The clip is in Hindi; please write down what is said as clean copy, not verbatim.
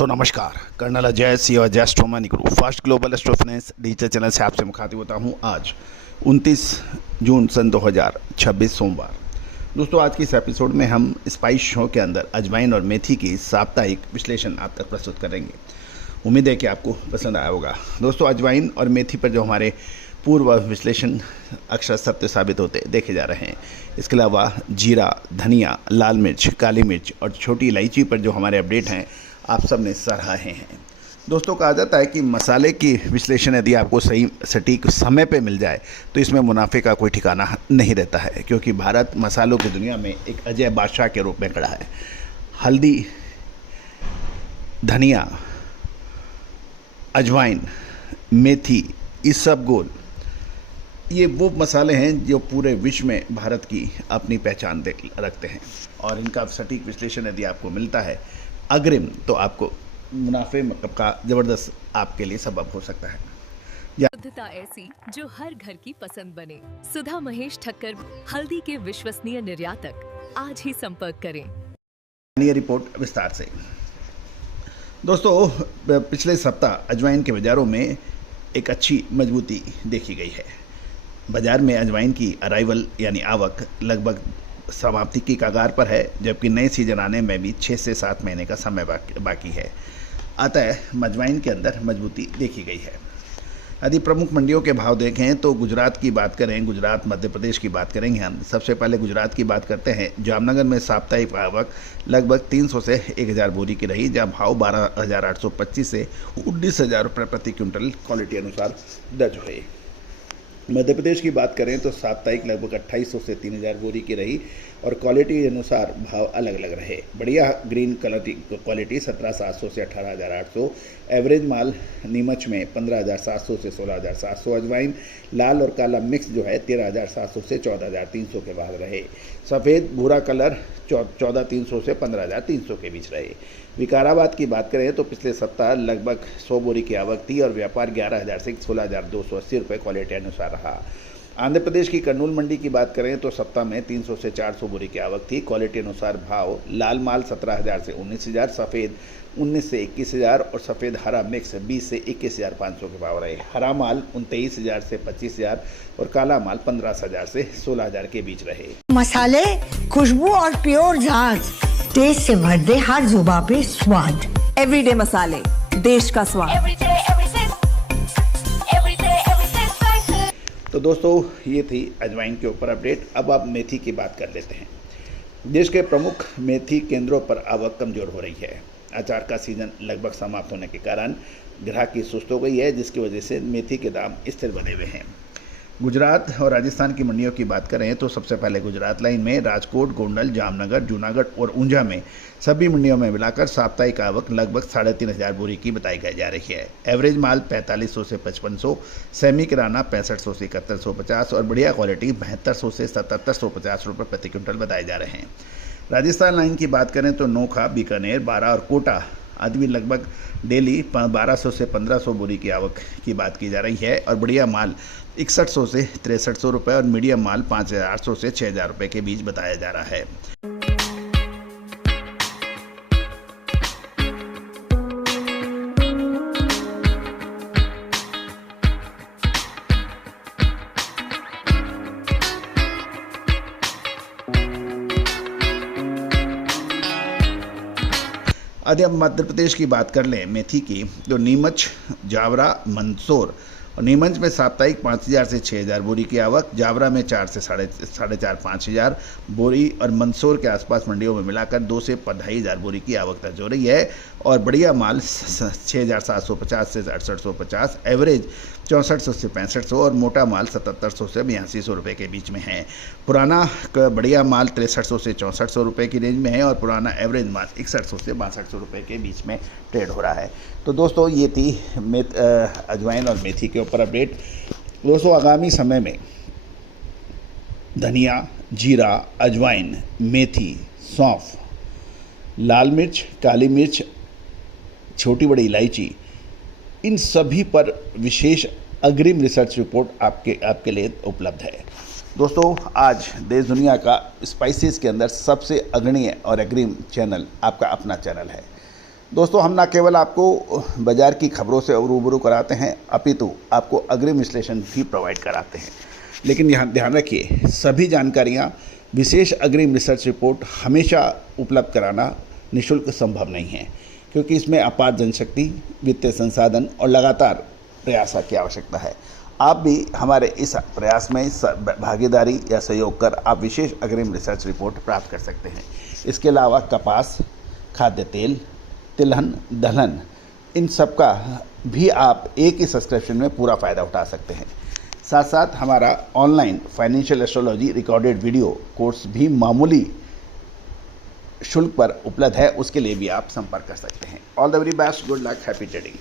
दोस्तों नमस्कार, कर्नल अजय सिंह अजय एस्ट्रोमनी गुरु fast global astro finance digital channel से आपसे मुखातिब होता हूं। आज 29 जून सन 2026 सोमवार। दोस्तों आज की इस एपिसोड में हम स्पाइस शो के अंदर अजवाइन और मेथी की साप्ताहिक विश्लेषण आप तक प्रस्तुत करेंगे। उम्मीद है कि आपको पसंद आया होगा। दोस्तों अजवाइन और मेथी पर जो हमारे पूर्व विश्लेषण अक्षर सत्य साबित होते देखे जा रहे हैं। इसके अलावा जीरा, धनिया, लाल मिर्च, काली मिर्च और छोटी इलायची पर जो हमारे अपडेट हैं आप सब ने सराहे हैं। दोस्तों कहा जाता है कि मसाले की विश्लेषण यदि आपको सही सटीक समय पे मिल जाए तो इसमें मुनाफे का कोई ठिकाना नहीं रहता है, क्योंकि भारत मसालों की दुनिया में एक अजय बादशाह के रूप में खड़ा है। हल्दी, धनिया, अजवाइन, मेथी, इसबगोल, ये वो मसाले हैं जो पूरे विश्व में भारत की अपनी पहचान रखते हैं, और इनका सटीक विश्लेषण यदि आपको मिलता है अग्रिम तो आपको मुनाफे का ज़बरदस्त आपके लिए सबब हो सकता है। शुद्धता ऐसी जो हर घर की पसंद बने। सुधा महेश ठक्कर, हल्दी के विश्वसनीय निर्यातक। आज ही संपर्क करें। ये रिपोर्ट विस्तार से। दोस्तों पिछले सप्ताह अजवाइन के बाज़ारों में एक अच्छी मजबूती देखी गई है। बाज़ार में अजवाइन की अराइवल यानी आवक लगभग समाप्ति की कगार पर है, जबकि नए सीजन आने में भी 6 से 7 महीने का समय बाकी है। अतः अजवाइन के अंदर मजबूती देखी गई है। यदि प्रमुख मंडियों के भाव देखें तो गुजरात की बात करें, गुजरात मध्य प्रदेश की बात करेंगे हम। सबसे पहले गुजरात की बात करते हैं। जामनगर में साप्ताहिक आवक लगभग 300 से 1000 बोरी की रही, जहाँ भाव 12,825 से 19,000 रुपये प्रति क्विंटल क्वालिटी अनुसार दर्ज हुए। मध्य प्रदेश की बात करें तो साप्ताहिक लगभग 2800 से 3000 बोरी की रही, और क्वालिटी अनुसार भाव अलग अलग रहे। बढ़िया ग्रीन क्वालिटी 17,700 से 18,800, एवरेज माल नीमच में 15,700 से 16,700, अजवाइन लाल और काला मिक्स जो है 13,700 से 14,300 के बाद रहे। सफ़ेद भूरा कलर 14,300 से 15,300 के बीच रहे। विकाराबाद की बात करें तो पिछले सप्ताह लगभग 100 बोरी की आवक थी, और व्यापार 11,000 से 16,280 रुपये क्वालिटी अनुसार रहा। आंध्र प्रदेश की कर्नूल मंडी की बात करें तो सप्ताह में 300 से 400 बोरी की आवक थी। क्वालिटी अनुसार भाव लाल माल 17,000 से 19,000, सफ़ेद 19 से 21,000 और सफ़ेद हरा मिक्स 20 से 21,500 के भाव रहे। हरा माल 29,000 से 25,000 और काला माल 15,000 से 16,000 के बीच रहे। मसाले, खुशबू और प्योर झांझ, टेस्ट से भर दे हर जुबां पे स्वाद। एवरीडे मसाले, देश का स्वाद। तो दोस्तों ये थी अजवाइन के ऊपर अपडेट। अब आप मेथी की बात कर लेते हैं। देश के प्रमुख मेथी केंद्रों पर आवक कमज़ोर हो रही है। अचार का सीज़न लगभग समाप्त होने के कारण ग्राहकी सुस्त हो गई है, जिसकी वजह से मेथी के दाम स्थिर बने हुए हैं। गुजरात और राजस्थान की मंडियों की बात करें तो सबसे पहले गुजरात लाइन में राजकोट, गोंडल, जामनगर, जूनागढ़ और ऊंझा में सभी मंडियों में मिलाकर साप्ताहिक आवक लगभग 3,500 बोरी की बताई जा रही है। एवरेज माल 4500 से 5500, सेमी किराना 6500 से 7150 और बढ़िया क्वालिटी 7200 से 7750 रुपये प्रति क्विंटल बताए जा रहे हैं। राजस्थान लाइन की बात करें तो नोखा, बीकानेर, बारा और कोटा आदमी लगभग डेली 1200 से 1500 बोरी की आवक की बात की जा रही है, और बढ़िया माल 6100 से 6300 रुपये और मीडियम माल 5,800 से 6,000 रुपये के बीच बताया जा रहा है। यदि हम मध्य प्रदेश की बात कर लें मेथी की तो नीमच, जावरा, मंदसौर और नीमच में साप्ताहिक 5,000 से 6,000 बोरी की आवक, जावरा में 4 से 4,500 बोरी और मंदसौर के आसपास मंडियों में मिलाकर 2 से 2,500 बोरी की आवक दर्ज हो रही है, और बढ़िया माल 6,750 से 6,850, एवरेज 6,400 से 6,500 और मोटा माल 7,700 से 8,200 रुपये के बीच में है। पुराना बढ़िया माल 6,300 से 6,400 रुपये की रेंज में है, और पुराना एवरेज माल 6,100 से 6,200 रुपये के बीच में ट्रेड हो रहा है। तो दोस्तों ये थी अजवाइन और मेथी के ऊपर अपडेट। दोस्तों आगामी समय में धनिया, जीरा, अजवाइन, मेथी, सौंफ, लाल मिर्च, काली मिर्च, छोटी बड़ी इलायची, इन सभी पर विशेष अग्रिम रिसर्च रिपोर्ट आपके लिए उपलब्ध है। दोस्तों आज देश दुनिया का स्पाइसेस के अंदर सबसे अग्रणीय और अग्रिम चैनल आपका अपना चैनल है। दोस्तों, हम न केवल आपको बाज़ार की खबरों से रूबरू कराते हैं, अपितु आपको अग्रिम विश्लेषण भी प्रोवाइड कराते हैं। लेकिन यहाँ ध्यान रखिए, सभी जानकारियाँ, विशेष अग्रिम रिसर्च रिपोर्ट हमेशा उपलब्ध कराना निःशुल्क संभव नहीं है, क्योंकि इसमें अपार जनशक्ति, वित्तीय संसाधन और लगातार प्रयास की आवश्यकता है। आप भी हमारे इस प्रयास में भागीदारी या सहयोग कर आप विशेष अग्रिम रिसर्च रिपोर्ट प्राप्त कर सकते हैं। इसके अलावा कपास, खाद्य तेल, तिलहन, दलहन, इन सब का भी आप एक ही सब्सक्रिप्शन में पूरा फ़ायदा उठा सकते हैं। साथ साथ हमारा online financial astrology recorded video course भी मामूली शुल्क पर उपलब्ध है, उसके लिए भी आप संपर्क कर सकते हैं। All the very best, good luck, happy trading.